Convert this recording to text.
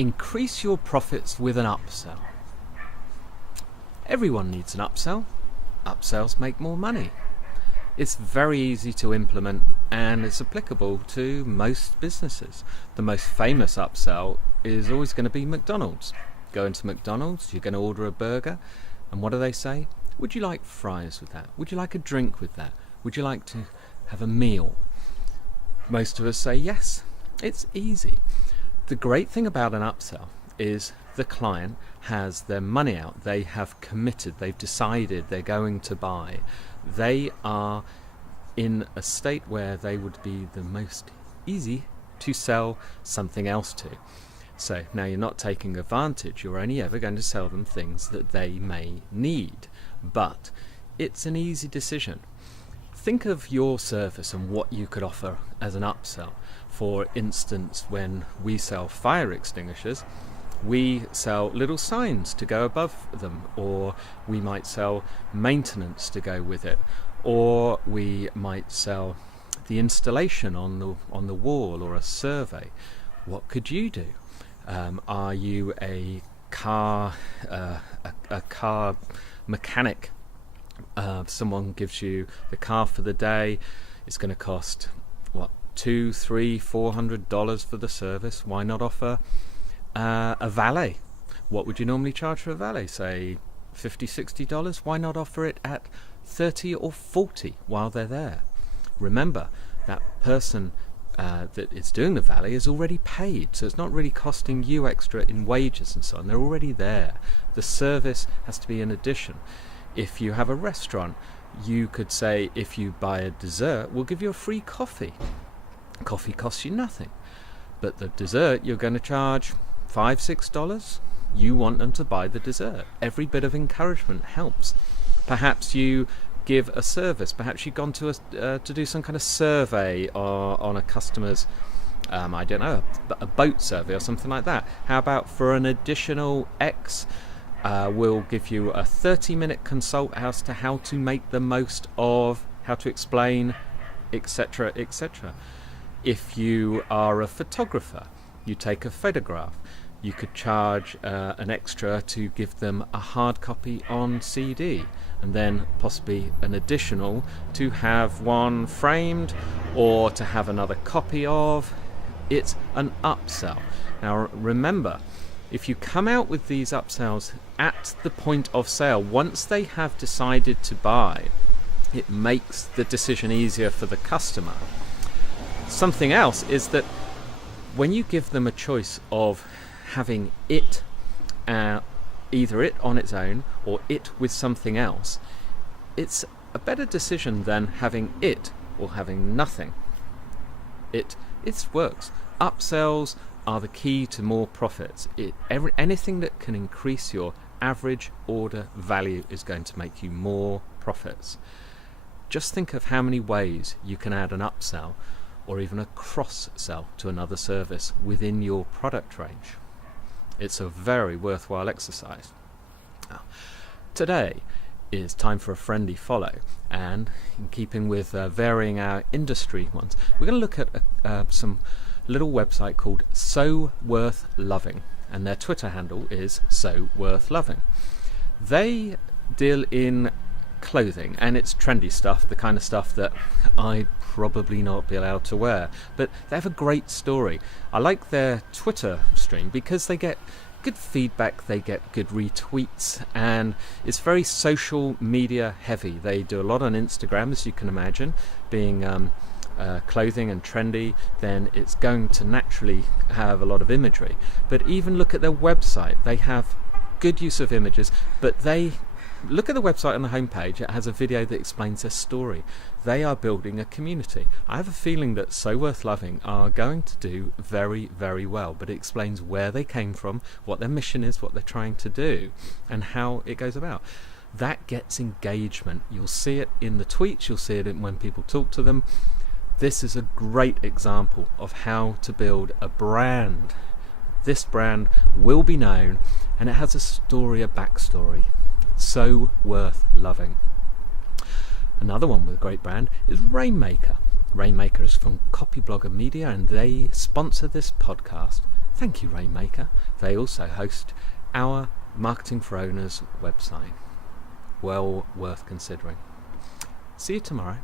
Increase your profits with an upsell. Everyone needs an upsell. Upsells make more money. It's very easy to implement and it's applicable to most businesses. The most famous upsell is always going to be McDonald's. Go into McDonald's, you're going to order a burger, and what do they say? Would you like fries with that? Would you like a drink with that? Would you like to have a meal? Most of us say yes. It's easy. The great thing about an upsell is the client has their money out. They have committed. They've decided they're going to buy. They are in a state where they would be the most easy to sell something else to. So now you're not taking advantage. You're only ever going to sell them things that they may need. But it's an easy decision. Think of your service and what you could offer as an upsell. For instance, when we sell fire extinguishers, we sell little signs to go above them, or we might sell maintenance to go with it, or we might sell the installation on the wall or a survey. What could you do? Are you a car mechanic? Someone gives you the car for the day. It's going to cost $200, $300, $400 for the service. Why not offer a valet? What would you normally charge for a valet? Say $50, $60. Why not offer it at $30 or $40 while they're there? Remember, that person that is doing the valet is already paid, so it's not really costing you extra in wages and so on. They're already there. The service has to be an addition. If you have a restaurant, you could say, if you buy a dessert, we'll give you a free coffee. Coffee costs you nothing, but the dessert you're going to charge $5, $6. You want them to buy the dessert. Every bit of encouragement helps. Perhaps you give a service. Perhaps you've gone to do some kind of survey on a customer's, I don't know, a boat survey or something like that. How about for an additional X, we'll give you a 30-minute consult as to how to make the most of, how to explain, etc., etc. If you are a photographer, you take a photograph, you could charge an extra to give them a hard copy on CD, and then possibly an additional to have one framed or to have another copy of. It's an upsell. Now remember, if you come out with these upsells at the point of sale, once they have decided to buy, it makes the decision easier for the customer. Something else is that when you give them a choice of having it, either it on its own or it with something else, it's a better decision than having it or having nothing. It works. Upsells are the key to more profits. Anything that can increase your average order value is going to make you more profits. Just think of how many ways you can add an upsell or even a cross-sell to another service within your product range. It's a very worthwhile exercise. Now, today is time for a friendly follow, and in keeping with varying our industry ones, we're going to look at some little website called So Worth Loving, and their Twitter handle is So Worth Loving. They deal in clothing, and it's trendy stuff, the kind of stuff that I'd probably not be allowed to wear, but they have a great story. I like their Twitter stream because they get good feedback, they get good retweets, and it's very social media heavy. They do a lot on Instagram, as you can imagine, being clothing and trendy, then it's going to naturally have a lot of imagery. But even look at their website, they have good use of images, but they look at the website on the homepage. It has a video that explains their story. They are building a community. I have a feeling that So Worth Loving are going to do very, very well, but it explains where they came from, what their mission is, what they're trying to do, and how it goes about. That gets engagement. You'll see it in the tweets, you'll see it when people talk to them. This is a great example of how to build a brand. This brand will be known, and it has a story, a backstory. So Worth Loving. Another one with a great brand is Rainmaker. Rainmaker is from Copyblogger Media, and they sponsor this podcast. Thank you, Rainmaker. They also host our Marketing for Owners website. Well worth considering. See you tomorrow.